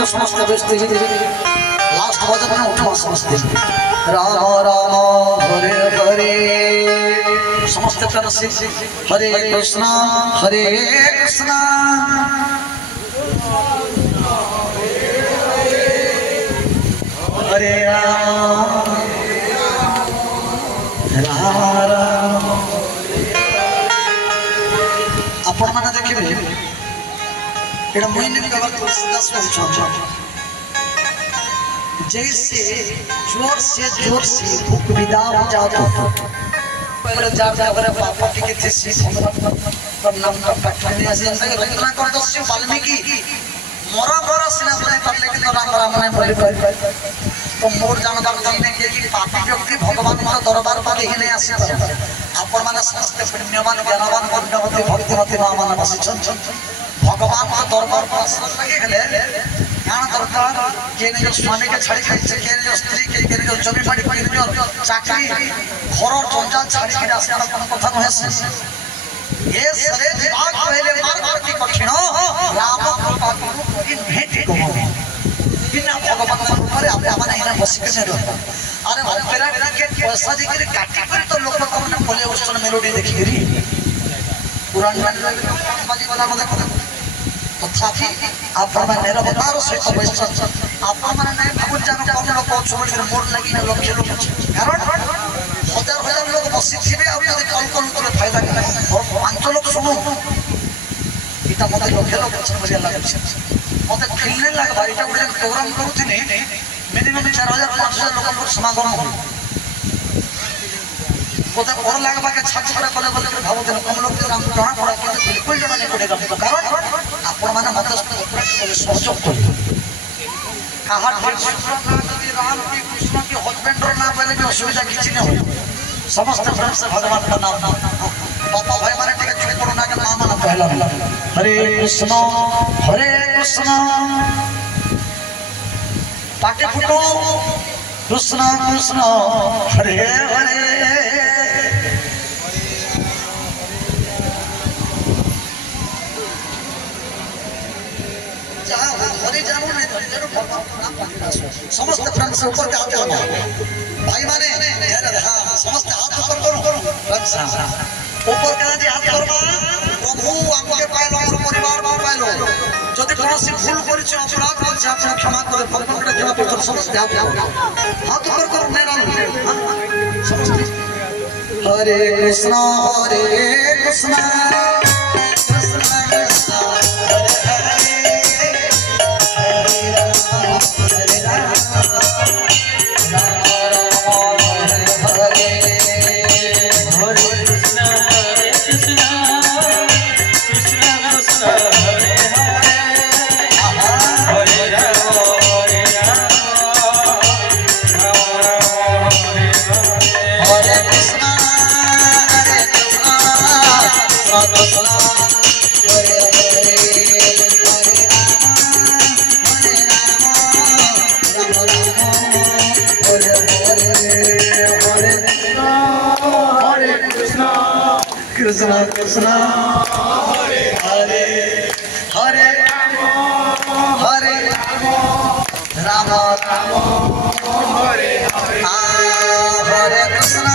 को समस्त व्यस्त लास्ट भजन में उठो समस्त राम राम हरे हरे समस्त प्राण से हरे कृष्ण हरे कृष्ण हरे राम राम राम। आपण माने देखिबे एटा मुइने कवर तुलसीदास कहछन जैसे जोर से भूख विदा हो जातो पर जाप करे पापा के थी भगवान पर नाम का पठने आसी रचना कर दस्य वाल्मीकि मोरा मोरा सिना बने करले कि राम राम ने बोली तो मोर जानदार जाने के कि पापी व्यक्ति भगवान का दरबार पर ही नहीं आसी आपण माने समस्त पुण्यवान ज्ञानवान पुण्यवती भक्तिवती मां माने बसिछन भगवान का दरबार पर आसन लगे गेले ज्ञान दरकार के ने जो स्वामी के छाड़ी के ने जो स्त्री के ने जो जमी बाड़ी के ने जो चाकरी घर जंजाल छाड़ी के आसे अपन कथा नहे ये सरे दिमाग पहले मार की कठिन राम कृपा गुरु की भेंट को बिना भगवान का ऊपर आपे माने इना बस के ने रहता अरे ओपेरा के पैसा दिकरी काटी कर तो लोग को ने बोले उसन मेलोडी देखिरी पुराण बाजी वाला मत तथापि आपण माने रवतार सहित बैठन आपण माने नै भागुत जानो कोन लोक छोड़ मोर लगी न लक्ष्य लोक कारण हजार हजार लोग बसी थिबे आ यदि कल कल करे फायदा के पांच लोग सुनो इता मते लक्ष्य लोक बढ़िया लागे मते खिलने लाग बारीटा गुडे प्रोग्राम करूथिने मिनिमम 4000 5000 लोक समागम हो मते और लागबा के छाती पर कले बोले भाबते कम लोग राम जणा पड़ा के बिल्कुल जणा नहीं पड़ेगा कारण आपण माने मते सहयोग करे कहा यदि राम की कृष्ण की हस्बैंड ना पहले भी असुविधा किसी नहीं हो समस्त प्रेम से भगवान का नाम पापा भाई माने टिके चुप करो ना के नाम ना पहला हरे कृष्ण पाटे फुटो कृष्ण कृष्ण हरे हरे हरे जानो नहीं धरे जानो भगवान का नाम समस्त प्रेम से ऊपर के हाथ लगाओ भाई माने हां समस्त हाथ ऊपर करो प्रेम से ऊपर करा जी हाथ करबा प्रभु हमके पाइलो और परिवार बार पाइलो जदि कोनोसी भूल करिछ अपराध करिछ आपण क्षमा करे भगवान के क्षमा पत्र समस्त हाथ ऊपर करो मेरा समस्त हरे कृष्ण कृष्ण कृष्ण हरे हरे हरे राम राम हरे हरे हरे कृष्ण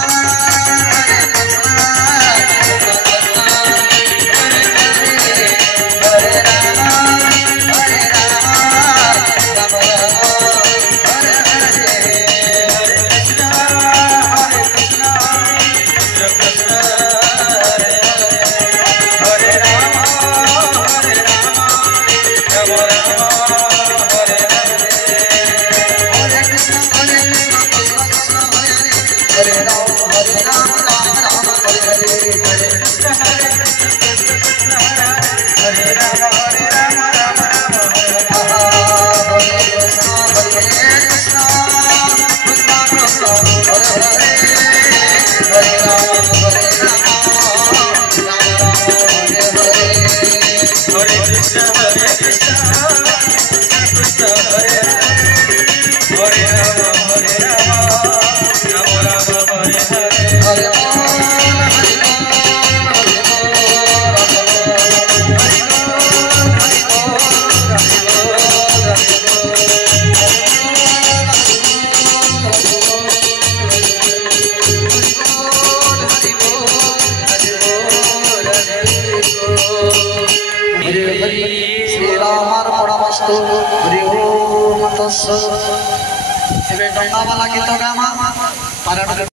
तथास्तु हरि ओम तत्सत्। डंगा वाला गीत गामा।